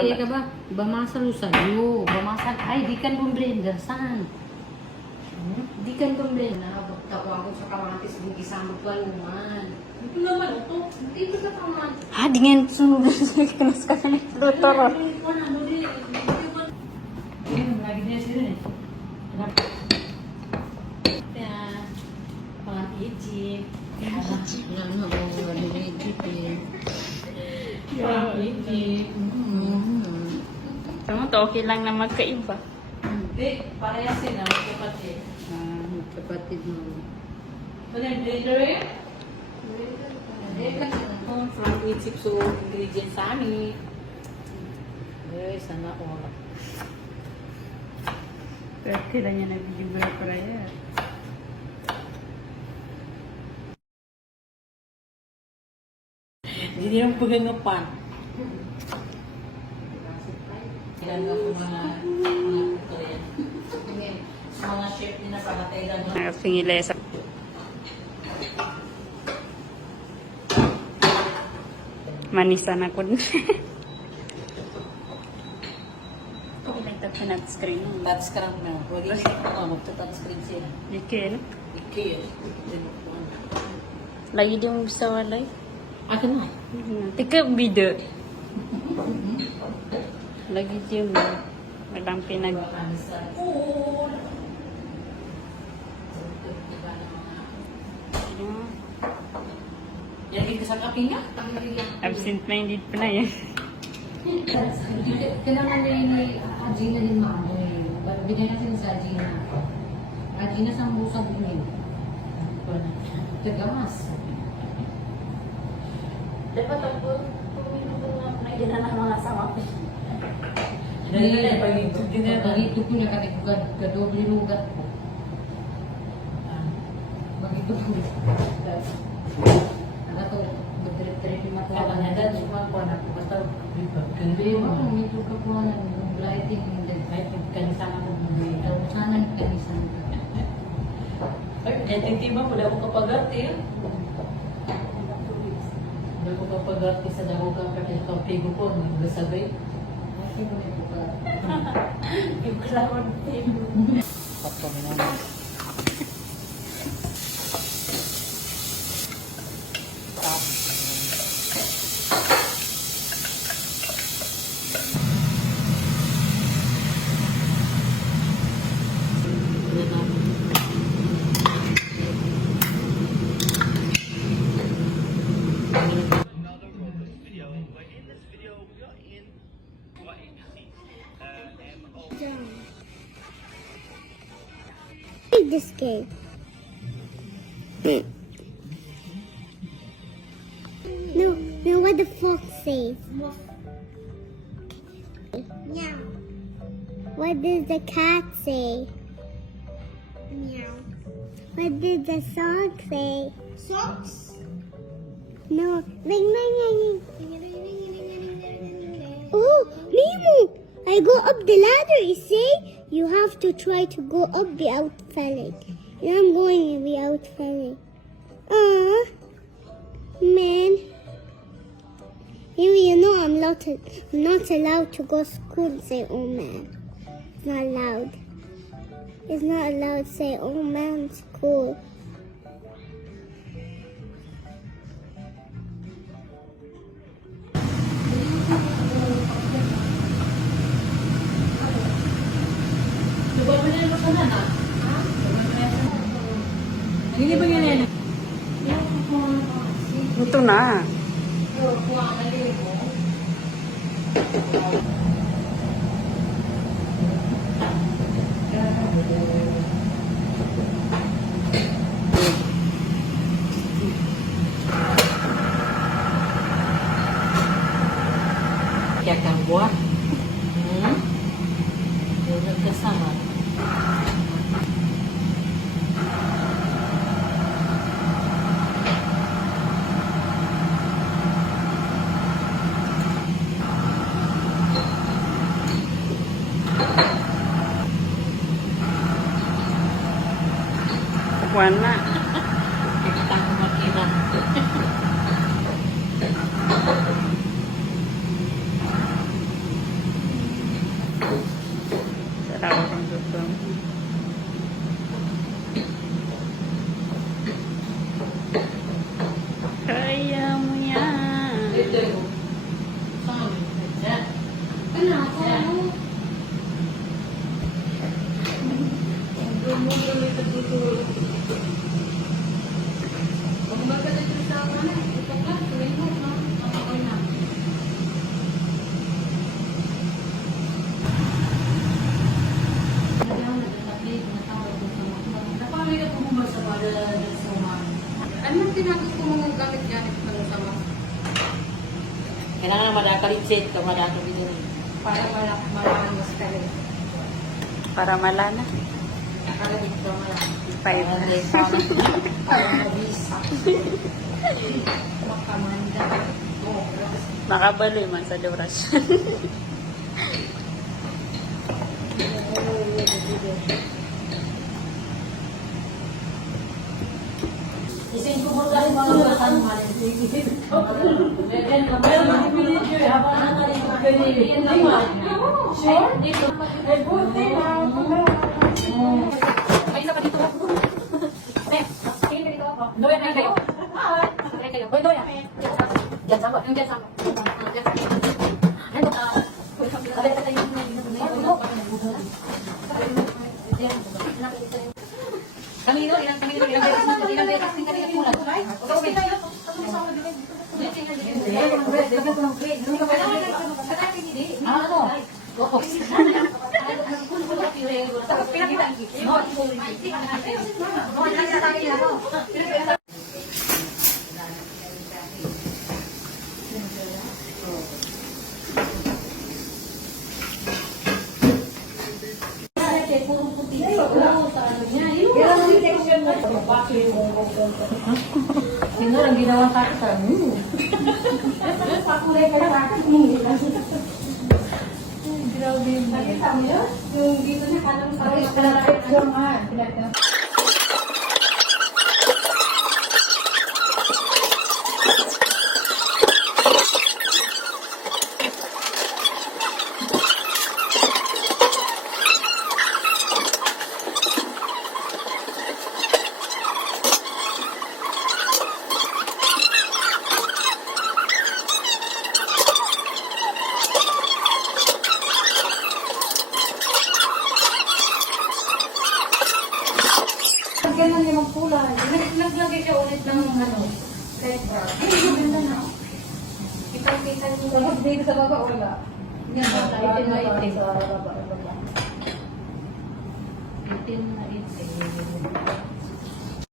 Iya ka ba? Bamasan lo sa'yo. Bamasan. Ay, di kan pong blender. Saan? Di kan pong blender. Nakabagtawa ako sa kamatis. Di kisambot walungan. Ito naman ito. Dito ka naman. Ha, dingin sunod sa kanas ka na lutor. Lagi dia sini nih. Kenapa? Ya, pengen icip. Nggak mau diicipin. Pengen icip. Tama to, okay lang na magkaiba. Hindi, parehasin na magkapatid. Magkapatid mo. Ano yung blender eh? From icip so ingredients sa amin. Eh, sana all. Pero kailan niya nag-video para yan. Hindi naman pagangapan. Ilan ako mga Korean. Sa mga chef din na pakatay lang. Pingilesa. Manisa na ko. Touchscreen. Touchscreen na. Huwag magta-touchscreen siya. Ikin. Ikir. Lagi dia mo sa walay. Akin na. Tika video. Lagi dia mo. Walang pinag... Yan dito sa kaping niya. Absent-minded pa na yan. Kailangan na yung Gina din maamoy. Bigyan natin sa Gina. Gina sa musang bumin. Tagamas. Dapat ako, minuto na hindi na ng mga sama. Dali na, pag-ito ko na kadoble lugat ko. Mag-ito ko. Ano to, mag-trip-trip yung matuwa. Kaya na dad, sumakwa na ko. Basta, hindi mo, medyo ka po na lighting. Lighting, kanisan ako. Sana kanisan ka. Ay, titiba mo, daw ko kapagati. Daw ko kapagati sa daw ka pigo po, naglasabay. Yung kalawan table. Patro mo naman. Read this game. No, what the fox says. Meow. What does the cat say? Meow. What did the song say? Socks? No. Ring, ring, ring, ring. Oh, Nemo! I go up the ladder, you see? You have to try to go up without falling. And I'm going without falling. Man. You know I'm not allowed to go to school and say, oh man. It's not allowed. It's not allowed to say, oh man, school. Hindi ba yan? Ito na. Kaya kang buwan. Yung nagkasama. Wala. Kita ko makina. Balitsit ka malano dito. Para malamas ka rin. Para malana. Para dito malamas. 5. Para mabisa. Makamanda. Makabaloy man sa durasyon. Isin ko mo dahil mga batan maligid. Then kamera manipulate yun. Habang nataling pagpiliin naman. Sure? Dito. Eh, buti na. May isa pa dito. Tingin ka dito ako. Doon na kayo. Tingin kayo. Doon na. Diyan sa Yung dyan sa ako. Ano ka? Sabi ka tayo Kanino, ilang beses din kanina pulat. Okay tayo. Ano? Sino lang ginawa sa akin? Pakulay ka sa akin. Grabe. Nakita mo yun? Yung dito na kanang sa akin. Ganun yung magkulay. Naglagay siya ulit ng ano, red brown. Ay, maganda na. Ipagkita niyo. Tapos dito sa baba, wala. Yan ba? Itim na itim. Sa baba. Itim na itim.